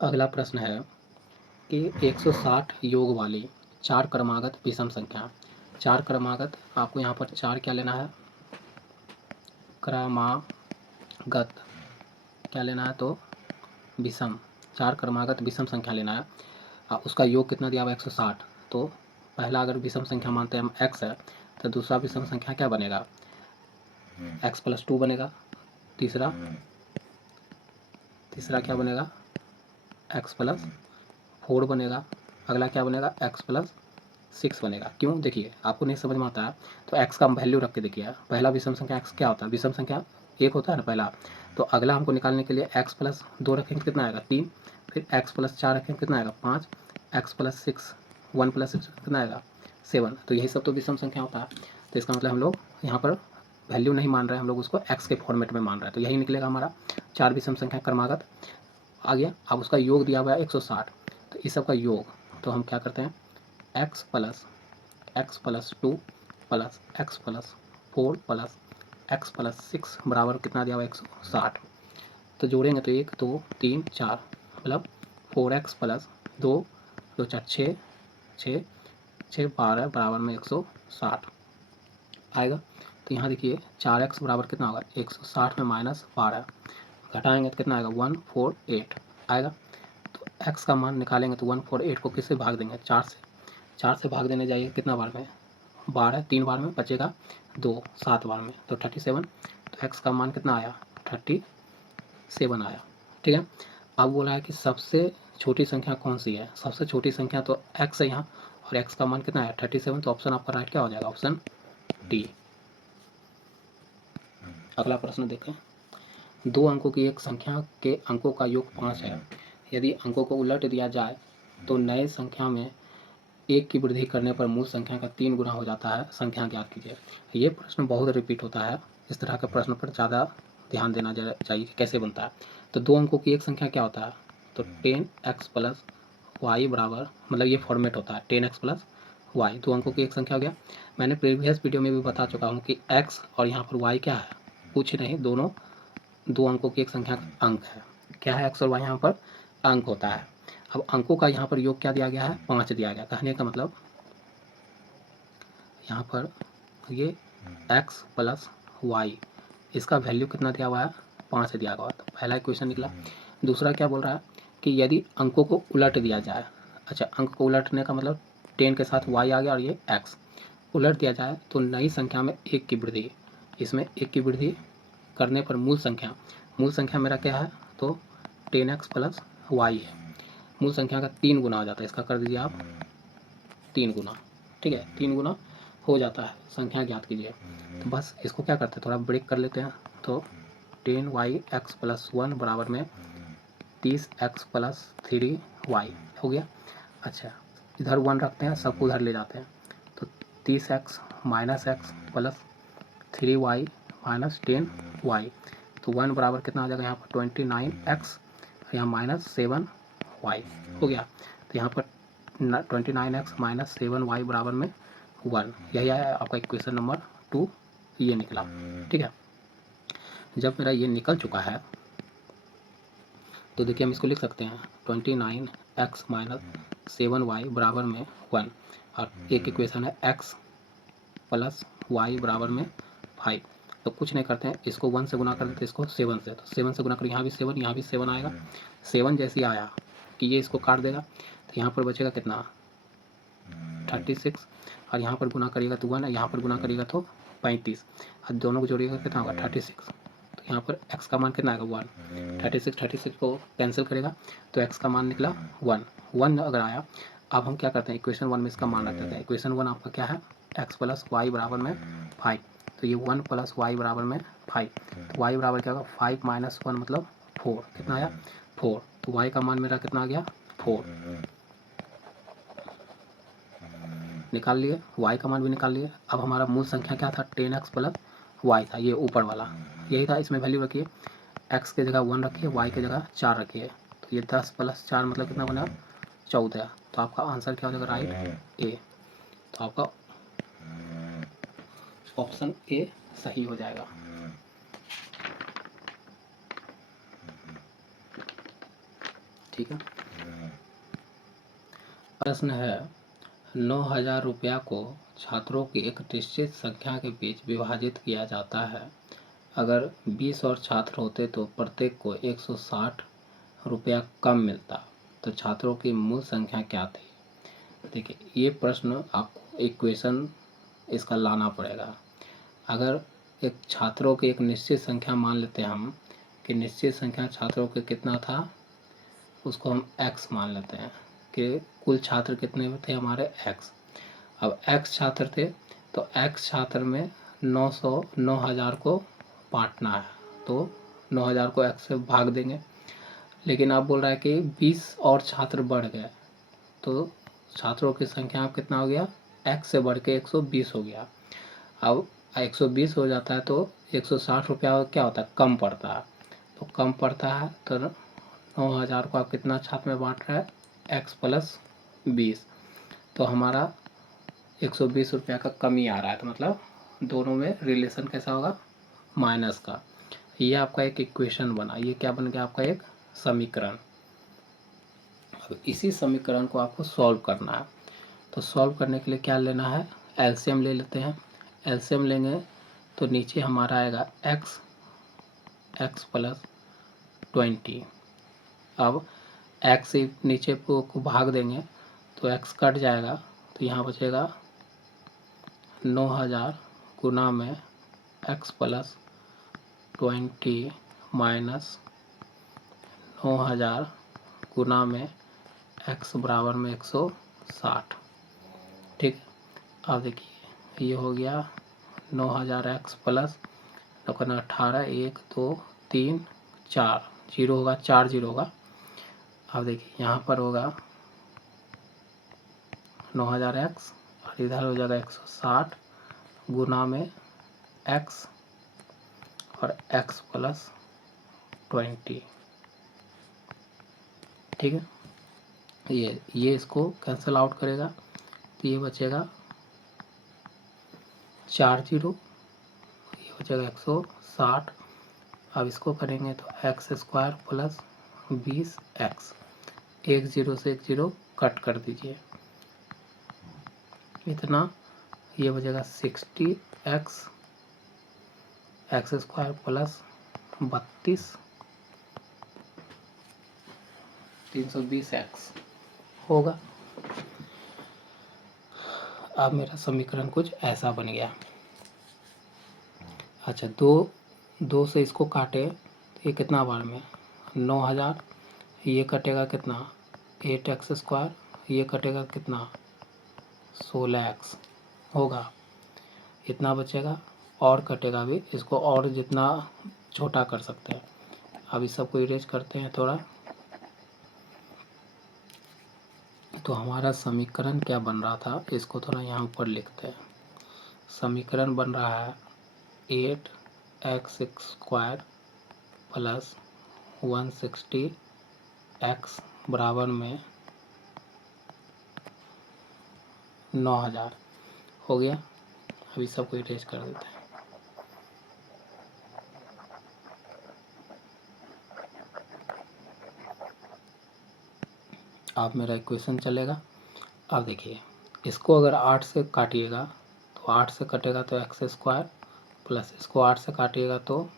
अगला प्रश्न है कि 160 योग वाली 4 क्रमागत विषम संख्या। 4 क्रमागत, आपको यहाँ पर 4 क्या लेना है, क्रमागत क्या लेना है, तो विषम, 4 क्रमागत विषम संख्या लेना है। उसका योग कितना दिया हुआ है 160। तो पहला अगर विषम संख्या मानते हैं हम x है, तो दूसरा विषम संख्या क्या बनेगा, x+2 बनेगा। तीसरा क्या बनेगा, x+4 बनेगा। अगला क्या बनेगा, x+6 बनेगा। क्यों, देखिए आपको नहीं समझ में आता है तो x का वैल्यू रख के देखिए। पहला विषम संख्या x क्या होता है, विषम संख्या 1 होता है ना पहला। तो अगला हमको निकालने के लिए x+2 रखेंगे कितना आएगा 3, फिर x+4 रखेंगे कितना आएगा 5, x+6 1+6 कितना आएगा 7। तो यही सब तो विषम संख्या होता है। तो इसका मतलब हम लोग यहाँ पर वैल्यू नहीं मान रहे हैं, हम लोग उसको x के फॉर्मेट में मान रहे हैं। तो यही निकलेगा हमारा 4 विषम संख्या क्रमागत आ गया। अब उसका योग दिया हुआ है 160। तो इस सब का योग, तो हम क्या करते हैं, x+2 plus x+4 plus x+6 बराबर कितना दिया हुआ है 160। तो जोड़ेंगे तो 1 2 3 4, मतलब 4x प्लस 2 2 4 6 6 6 12 बराबर में 160 आएगा। तो यहाँ देखिए 4x बराबर कितना होगा 160 में -12, घटाएंगे तो कितना आएगा 148 आएगा। तो x का मान निकालेंगे तो 148 को किससे भाग देंगे, 4 से भाग देने जाइए कितना बार में, 12, 3 बार में, बचेगा 2, 7 बार में, तो 37। तो x का मान कितना आया 37 आया। ठीक है। अब बोला है कि सबसे छोटी संख्या कौन सी है, सबसे छोटी संख्या तो x है यहाँ, और x का मान कितना है 37। तो ऑप्शन आपका राइट क्या हो जाएगा, ऑप्शन डी। अगला प्रश्न देखें, 2 अंकों की एक संख्या के अंकों का योग 5 है। यदि अंकों को उलट दिया जाए तो नए संख्या में 1 की वृद्धि करने पर मूल संख्या का 3 गुना हो जाता है, संख्या ज्ञात कीजिए। ये प्रश्न बहुत रिपीट होता है, इस तरह के प्रश्न पर ज़्यादा ध्यान देना चाहिए कैसे बनता है। तो 2 अंकों की एक संख्या क्या होता है, तो 10x प्लस वाई बराबर, मतलब ये फॉर्मेट होता है 10x प्लस वाई, 2 अंकों की एक संख्या हो गया। मैंने प्रीवियस वीडियो में भी बता चुका हूँ कि x और यहाँ पर y क्या है, कुछ नहीं, दोनों 2 अंकों की एक संख्या का अंक है। क्या है, x और y यहाँ पर अंक होता है। अब अंकों का यहाँ पर योग क्या दिया गया है, 5 दिया गया। कहने का मतलब यहाँ पर ये x प्लस वाई, इसका वैल्यू कितना दिया हुआ है 5 दिया हुआ है। तो पहला इक्वेशन निकला। दूसरा क्या बोल रहा है कि यदि अंकों को उलट दिया जाए, अच्छा अंक को उलटने का मतलब 10 के साथ y आ गया और ये x उलट दिया जाए तो नई संख्या में 1 की वृद्धि, इसमें 1 की वृद्धि करने पर मूल संख्या मेरा क्या है, तो 10x प्लस वाई है। मूल संख्या का 3 गुना हो जाता है, इसका कर दीजिए आप 3 गुना। ठीक है, 3 गुना हो जाता है, संख्या ज्ञात कीजिए। तो बस इसको क्या करते हैं, थोड़ा ब्रेक कर लेते हैं। तो 10y(x + 1) बराबर में 30x + 3y हो गया। अच्छा इधर 1 रखते हैं, सबको उधर ले जाते हैं। तो 30x - x plus 3y minus 10y, तो 1 बराबर कितना आ जाएगा यहाँ पर 29x, यहाँ -7y हो गया। तो यहाँ पर 29x - 7y बराबर में 1, यही आया आपका इक्वेशन नंबर 2, ये निकला। ठीक है, जब मेरा ये निकल चुका है तो देखिए हम इसको लिख सकते हैं 29x - 7y बराबर में 1, और एक इक्वेशन है x प्लस y बराबर में 5। तो कुछ नहीं करते हैं, इसको 1 से गुना कर देते हैं, इसको 7 से, तो 7 से गुना करो, यहाँ भी 7, यहाँ भी 7 आएगा। 7 जैसे आया कि ये इसको काट देगा, तो यहाँ पर बचेगा कितना 36, और यहाँ पर गुना करिएगा तो 1, यहाँ पर गुना करिएगा तो 35, और दोनों को जोड़िएगा कितना होगा 36। तो यहाँ पर x का मान कितना आएगा 1, 36 को कैंसिल करेगा तो x का मान निकला 1 अगर आया। अब हम क्या करते हैं, इक्वेशन 1 में इसका मान रख देते हैं। इक्वेशन 1 आपका क्या है, x प्लस वाई बराबर में 5, तो ये 1 प्लस वाई बराबर में 5, तो y बराबर क्या होगा 5 - 1 मतलब 4, कितना आया 4, तो y का मान मेरा कितना आ गया 4, निकाल लिए, y का मान भी निकाल लिए। अब हमारा मूल संख्या क्या था 10x प्लस वाई था, ये ऊपर वाला यही था। इसमें वैल्यू रखिए, x के जगह 1 रखिए, y के जगह 4 रखिए, तो ये 10 + 4 मतलब कितना बना 14। तो आपका आंसर क्या हो जाएगा, राइट ए। तो आपका ऑप्शन ए सही हो जाएगा। ठीक। ठीक है। प्रश्न है 9,000 रुपया को छात्रों की एक निश्चित संख्या के बीच विभाजित किया जाता है। अगर 20 और छात्र होते तो प्रत्येक को 160 रुपया कम मिलता, तो छात्रों की मूल संख्या क्या थी। देखिए, ये प्रश्न आपको इक्वेशन इसका लाना पड़ेगा। अगर एक छात्रों की एक निश्चित संख्या मान लेते हैं हम कि निश्चित संख्या छात्रों के कितना था, उसको हम x मान लेते हैं कि कुल छात्र कितने थे हमारे x। अब x छात्र थे तो x छात्र में 9,000 को बांटना है, तो 9,000 को x से भाग देंगे। लेकिन आप बोल रहा है कि 20 और छात्र बढ़ गए, तो छात्रों की संख्या कितना हो गया, x से बढ़ के 120 हो गया। अब 120 हो जाता है तो 160 रुपया क्या होता है, कम पड़ता है। तो कम पड़ता है तो 9,000 को आप कितना छात्र में बांट रहा है, x प्लस 20, तो हमारा 120 रुपया का कमी आ रहा है। तो मतलब दोनों में रिलेशन कैसा होगा, माइनस का। ये आपका एक इक्वेशन बना, ये क्या बन गया आपका एक समीकरण। अब इसी समीकरण को आपको सॉल्व करना है। तो सॉल्व करने के लिए क्या लेना है, एलसीएम ले लेते हैं। एलसीएम लेंगे तो नीचे हमारा आएगा x प्लस 20। अब x से नीचे को भाग देंगे तो x कट जाएगा, तो यहाँ बचेगा 9,000 गुना में x प्लस 20 माइनस 9,000 गुना में x बराबर में 160। ठीक, अब देखिए ये हो गया 9,000 x प्लस 18, 1 2 3 4 जीरो होगा, 4 जीरो होगा। अब देखिए यहाँ पर होगा 9,000 x और इधर हो जाएगा 160 गुना में x और x प्लस 20। ठीक है, ये इसको कैंसिल आउट करेगा तो ये बचेगा 4 जीरो, ये बचेगा 160। अब इसको करेंगे तो x स्क्वायर प्लस 20x, एक जीरो से एक जीरो कट कर दीजिए, इतना ये बचेगा 60x x square plus 32 320x होगा। अब मेरा समीकरण कुछ ऐसा बन गया। अच्छा, दो से इसको काटे तो ये कितना बार में 9,000, ये कटेगा कितना 8x स्क्वायर, ये कटेगा कितना 16x होगा, इतना बचेगा। और कटेगा भी, इसको और जितना छोटा कर सकते हैं। अब इस सबको इरेज करते हैं थोड़ा, तो हमारा समीकरण क्या बन रहा था, इसको थोड़ा यहाँ ऊपर लिखते हैं। समीकरण बन रहा है 8x स्क्वायर प्लस 160x बराबर में 9,000 हो गया। अभी सबको इरेज कर देते हैं। अब मेरा इक्वेशन चलेगा। अब देखिए, इसको अगर 8 से काटिएगा तो 8 से कटेगा तो x स्क्वायर, प्लस इसको 8 से काटिएगा तो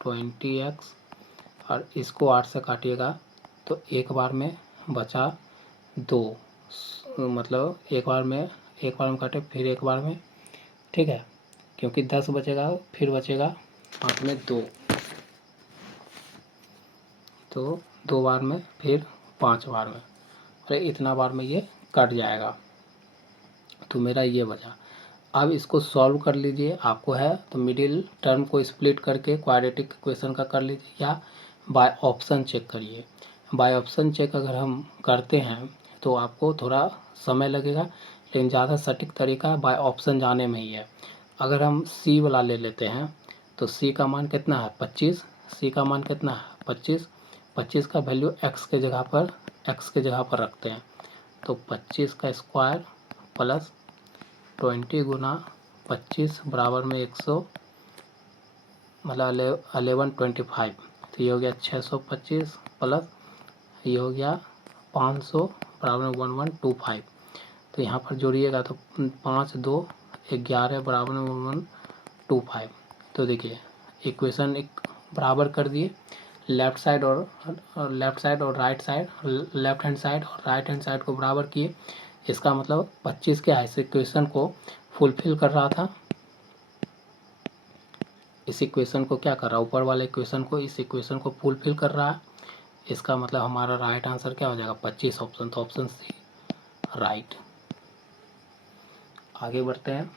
20x, और इसको 8 से काटिएगा तो एक बार में बचा 2, मतलब एक बार में काटे फिर एक बार में, ठीक है, क्योंकि 10 बचेगा फिर बचेगा 8 में 2, तो 2 बार में फिर 5 बार में, अरे इतना बार में ये कट जाएगा। तो मेरा ये बचा। अब इसको सॉल्व कर लीजिए, आपको है तो मिडिल टर्म को स्प्लिट करके क्वाड्रेटिक इक्वेशन का कर लीजिए, या बाय ऑप्शन चेक करिए। बाय ऑप्शन चेक अगर हम करते हैं तो आपको थोड़ा समय लगेगा, लेकिन ज़्यादा सटीक तरीका बाय ऑप्शन जाने में ही है। अगर हम सी वाला ले लेते हैं तो सी का मान कितना है 25, सी का मान कितना है 25, 25 का वैल्यू एक्स के जगह पर रखते हैं, तो 25 का स्क्वायर प्लस 20 गुना 25 बराबर में 100, मतलब 1125, तो ये हो गया 625 प्लस ये हो गया 500 बराबर 1125। तो यहाँ पर जोड़िएगा तो 5 2 11 बराबर 1125। तो देखिए इक्वेशन एक बराबर कर दिए, लेफ्ट साइड और right side, left hand side और राइट हैंड साइड को बराबर किए। इसका मतलब 25 क्या है, इस इक्वेशन को फुलफिल कर रहा था, इस इक्वेशन को क्या कर रहा है, ऊपर वाले इक्वेशन को, इस इक्वेशन को फुलफिल कर रहा है। इसका मतलब हमारा राइट आंसर क्या हो जाएगा, 25 ऑप्शन। तो ऑप्शन सी राइट। आगे बढ़ते हैं।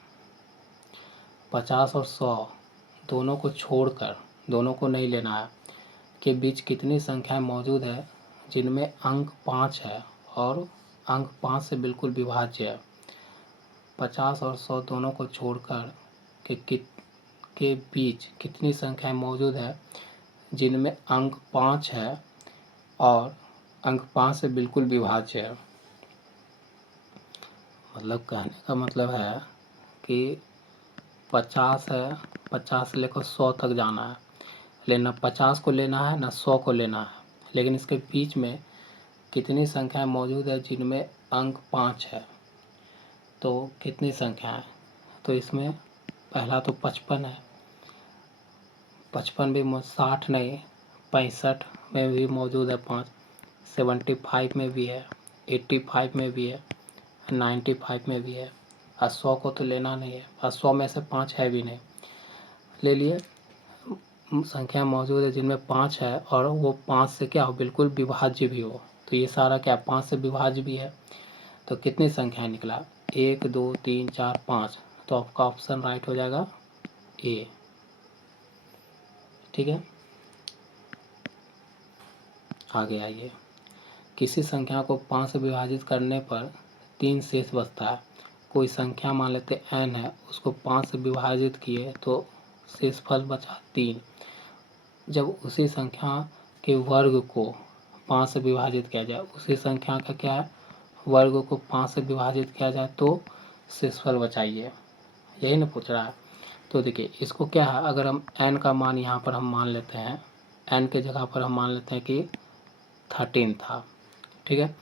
50 और 100 दोनों को छोड़कर, दोनों को नहीं लेना है, के बीच कितनी संख्याएं मौजूद है जिनमें अंक 5 है और अंक 5 से बिल्कुल विभाज्य है। 50 और 100 दोनों को छोड़कर के बीच कितनी संख्याएं मौजूद है जिनमें अंक 5 है और अंक 5 से बिल्कुल विभाज्य है। मतलब कहने का मतलब है कि 50 है, 50 से लेकर 100 तक जाना है, लेकिन ना 50 को लेना है ना 100 को लेना है, लेकिन इसके बीच में कितनी संख्याएं मौजूद है जिनमें अंक 5 है। तो कितनी संख्याएं, तो इसमें पहला तो 55 है, 55 भी 60 नहीं 65 में भी मौजूद है 5, 75 में भी है, 85 में भी है, 95 में भी है, और 100 को तो लेना नहीं है, और 100 में से 5 है भी नहीं। ले लिए संख्या मौजूद है जिनमें 5 है और वो 5 से क्या हो, बिल्कुल विभाज्य भी हो। तो ये सारा क्या 5 से विभाज्य भी है। तो कितनी संख्याएं निकला, 1 2 3 4 5। तो आपका ऑप्शन राइट हो जाएगा ए। ठीक है, आगे आइए। किसी संख्या को 5 से विभाजित करने पर 3 शेष बचता है। कोई संख्या मान लेते n है, उसको 5 से विभाजित किए तो शेषफल बचा 3। जब उसी संख्या के वर्ग को 5 से विभाजित किया जाए, उसी संख्या का क्या है, वर्ग को 5 से विभाजित किया जाए तो शेषफल बचाइए, यही ना पूछ रहा है। तो देखिए इसको क्या है, अगर हम n का मान यहाँ पर हम मान लेते हैं, n के जगह पर हम मान लेते हैं कि 13 था। ठीक है,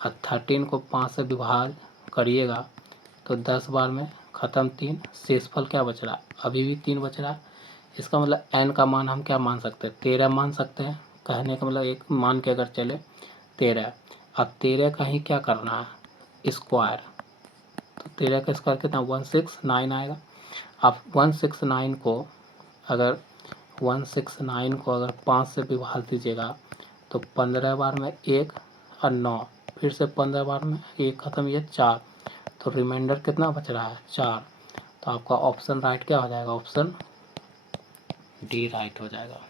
और 13 को 5 से विभाग करिएगा तो 10 बार में ख़त्म 3, शेषफल क्या बच रहा है, अभी भी 3 बच रहा है। इसका मतलब n का मान हम क्या मान सकते हैं, 13 मान सकते हैं। कहने का मतलब एक मान के अगर चले 13, अब 13 का ही क्या करना है, स्क्वायर। तो 13 का स्क्वायर कितना 169 आएगा। अब 169 को अगर 5 से विभाग दीजिएगा तो 15 बार में 1 और 9, फिर से 15 बार में 1 ख़त्म, ये 4, तो रिमाइंडर कितना बच रहा है 4। तो आपका ऑप्शन राइट क्या हो जाएगा, ऑप्शन डी राइट हो जाएगा।